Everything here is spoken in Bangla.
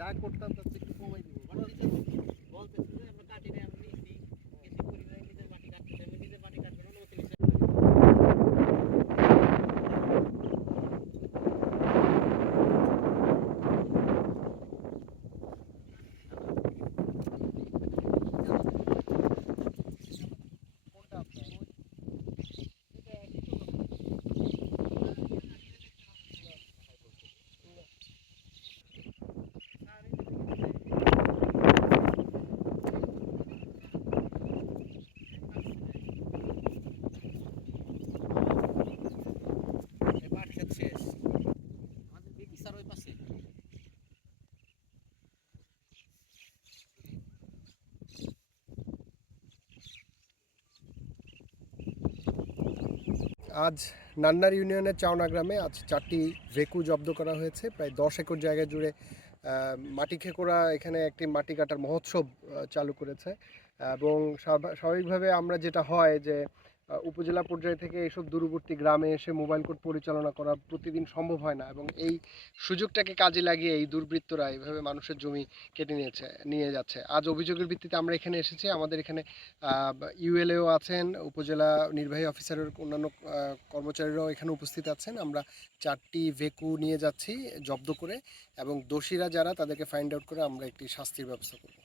যা করতাম তার থেকে একটু কমাই দিব বলতেছি যে আমরা কাটি না, আমি নিছি কিছু করি না, নিজের মাটি কাটতে আমি নিজের মাটি কাটবো না, অনুমতি নিছি। কোনটা আপনার পাট ক্ষেত শেষ, আমাদের বিকিসার ওই পাশে। আজ নান্নার ইউনিয়নের চাওনা গ্রামে আজ 4টি ভেকু জব্দ করা হয়েছে। প্রায় 10 একর জায়গা জুড়ে মাটি খেকোড়া এখানে একটি মাটি কাটার মহোৎসব চালু করেছে। এবং স্বাভাবিকভাবে আমরা যেটা হয় যে উপজেলা পর্যায় থেকে এইসব দূরবর্তী গ্রামে এসে মোবাইল কোর্ট পরিচালনা করা প্রতিদিন সম্ভব হয় না, এবং এই সুযোগটাকে কাজে লাগিয়ে এই দুর্বৃত্তরা এইভাবে মানুষের জমি কেটে নিয়ে যাচ্ছে। আজ অভিযোগের ভিত্তিতে আমরা এখানে এসেছি। আমাদের এখানে ইউএলএও আছেন, উপজেলা নির্বাহী অফিসারের অন্যান্য কর্মচারীরাও এখানে উপস্থিত আছেন। আমরা 4টি ভেকু নিয়ে যাচ্ছি জব্দ করে, এবং দোষীরা যারা তাদেরকে ফাইন্ড আউট করে আমরা একটি শাস্তির ব্যবস্থা করব।